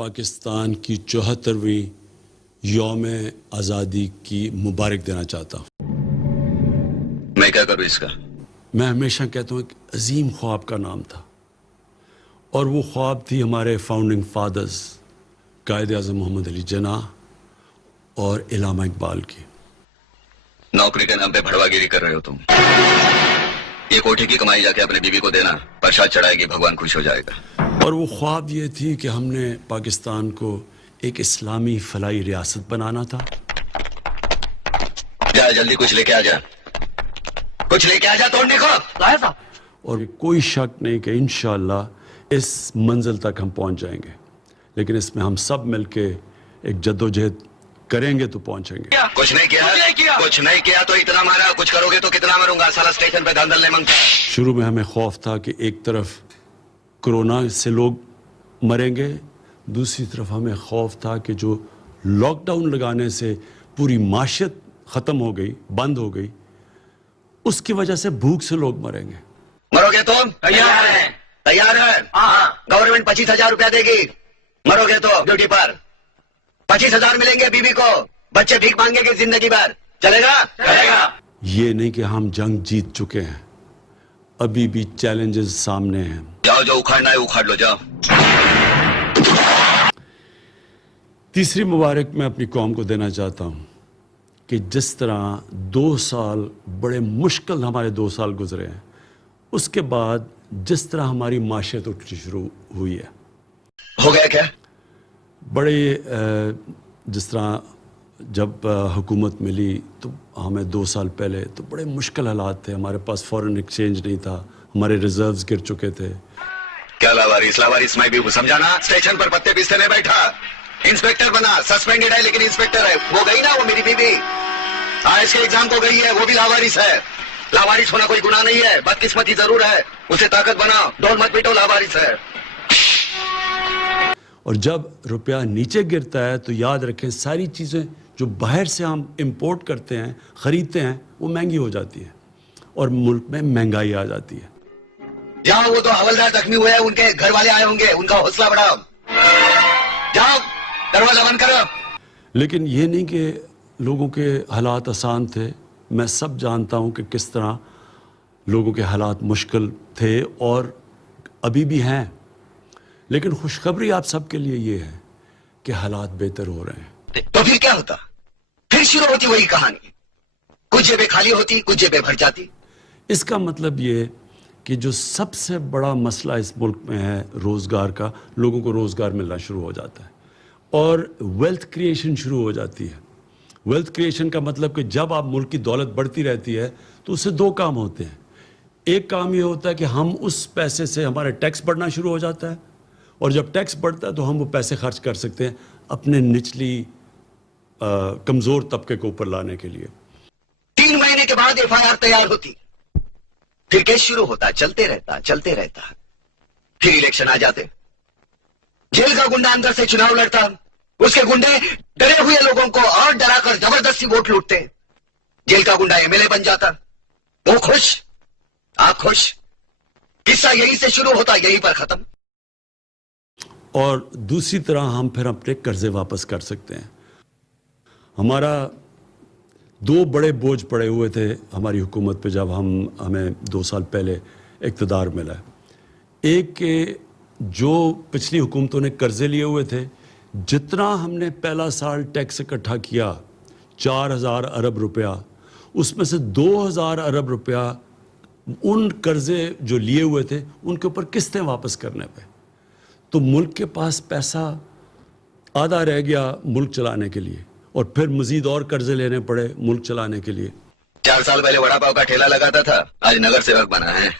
पाकिस्तान की 74वीं यौम आज़ादी की मुबारक देना चाहता हूँ। मैं क्या करूँ इसका? मैं हमेशा कहता हूँ एक अजीम ख्वाब का नाम था और वो ख्वाब थी हमारे फाउंडिंग फादर्स कायद आज़म मोहम्मद अली जिन्नाह और इल्लामा इकबाल की। नौकरी के नाम पे भड़वागिरी कर रहे हो तुम। ये कोठी की कमाई जाके अपने बीवी को देना, प्रसाद चढ़ाएगी, भगवान खुश हो जाएगा। और वो ख्वाब ये थी कि हमने पाकिस्तान को एक इस्लामी फलाई रियासत बनाना था। जा जल्दी कुछ लेके आ जा, कुछ लेके आ जा, तोड़ने को। और कोई शक नहीं कि इंशाअल्लाह इस मंजिल तक हम पहुंच जाएंगे, लेकिन इसमें हम सब मिलके एक जद्दोजहद करेंगे तो पहुंचेंगे। कुछ नहीं किया, कुछ नहीं किया तो इतना मारा, कुछ करोगे तो कितना मारूंगा, साला स्टेशन पे धांधल नहीं मांगता। शुरू में हमें खौफ था कि एक तरफ कोरोना से लोग मरेंगे, दूसरी तरफ हमें खौफ था कि जो लॉकडाउन लगाने से पूरी माशियत ख़त्म हो गई, बंद हो गई, उसकी वजह से भूख से लोग मरेंगे। मरोगे तुम? तैयार है, तैयार है। गवर्नमेंट 25,000 रुपया देगी, मरोगे तो ड्यूटी पर 25,000 मिलेंगे बीवी को, बच्चे भीख मांगेंगे जिंदगी भर। चलेगा? चलेगा। ये नहीं कि हम जंग जीत चुके हैं, अभी भी चैलेंजेस सामने हैं। जाओ, जो उखाड़ना है उखाड़ लो, जाओ। तीसरी मुबारक मैं अपनी कौम को देना चाहता हूं कि जिस तरह 2 साल बड़े मुश्किल हमारे 2 साल गुजरे हैं, उसके बाद जिस तरह हमारी माशियत उठनी शुरू हुई है। हो गया क्या? बड़े जिस तरह जब हुकूमत मिली तो हमें 2 साल पहले तो बड़े मुश्किल हालात थे, हमारे पास फॉरेन एक्सचेंज नहीं था, हमारे रिजर्व्स गिर चुके थे। क्या लावारिस मैं भी समझाना, स्टेशन पर पत्ते पीसते नहीं बैठा, इंस्पेक्टर बना, सस्पेंडेड है लेकिन इंस्पेक्टर है। वो गई ना, वो मेरी बीवी आज के एग्जाम को गई है, वो भी लावारिस है। लावारिस होना कोई गुनाह नहीं है, बदकिस्मती जरूर है, उसे ताकत बनाओ, डोल मत पीटो, लावारिस है। और जब रुपया नीचे गिरता है तो याद रखें सारी चीज़ें जो बाहर से हम इंपोर्ट करते हैं, ख़रीदते हैं, वो महंगी हो जाती है और मुल्क में महंगाई आ जाती है। जाओ, वो तो हवलदार जख्मी हुए हैं, उनके घर वाले आए होंगे, उनका हौसला बढ़ाओ। जाओ, दरवाजा बंद करो। लेकिन ये नहीं कि लोगों के हालात आसान थे। मैं सब जानता हूँ कि किस तरह लोगों के हालात मुश्किल थे और अभी भी हैं, लेकिन खुशखबरी आप सबके लिए ये है कि हालात बेहतर हो रहे हैं। तो फिर क्या होता? फिर शुरू होती वही कहानी, कुछ जेबें खाली होती, कुछ जेबें भर जाती। इसका मतलब ये कि जो सबसे बड़ा मसला इस मुल्क में है रोज़गार का, लोगों को रोज़गार मिलना शुरू हो जाता है और वेल्थ क्रिएशन शुरू हो जाती है। वेल्थ क्रिएशन का मतलब कि जब आप मुल्क की दौलत बढ़ती रहती है तो उससे 2 काम होते हैं। एक काम ये होता है कि हम उस पैसे से हमारा टैक्स बढ़ना शुरू हो जाता है और जब टैक्स बढ़ता है तो हम वो पैसे खर्च कर सकते हैं अपने निचली कमज़ोर तबके को ऊपर लाने के लिए। 3 महीने के बाद FIR तैयार होती, फिर केस शुरू होता, चलते रहता। फिर इलेक्शन आ जाते, जेल का गुंडा अंदर से चुनाव लड़ता, उसके गुंडे डरे हुए लोगों को और डराकर जबरदस्ती वोट लूटते, जेल का गुंडा MLA बन जाता। वो खुश, आप खुश। किस्सा यहीं से शुरू होता, यहीं पर खत्म। और दूसरी तरह हम फिर अपने कर्जे वापस कर सकते हैं। हमारा 2 बड़े बोझ पड़े हुए थे हमारी हुकूमत पे जब हमें 2 साल पहले इक़्तिदार मिला। एक के जो पिछली हुकूमतों ने कर्जे लिए हुए थे, जितना हमने पहला साल टैक्स इकट्ठा किया 4,000 अरब रुपया, उसमें से 2,000 अरब रुपया उन कर्जे जो लिए हुए थे उनके ऊपर किस्तें वापस करने पे, तो मुल्क के पास पैसा आधा रह गया मुल्क चलाने के लिए और फिर मजीद और कर्जे लेने पड़े मुल्क चलाने के लिए। 4 साल पहले वड़ा पाव का ठेला लगाता था, आज नगर सेवक बना है।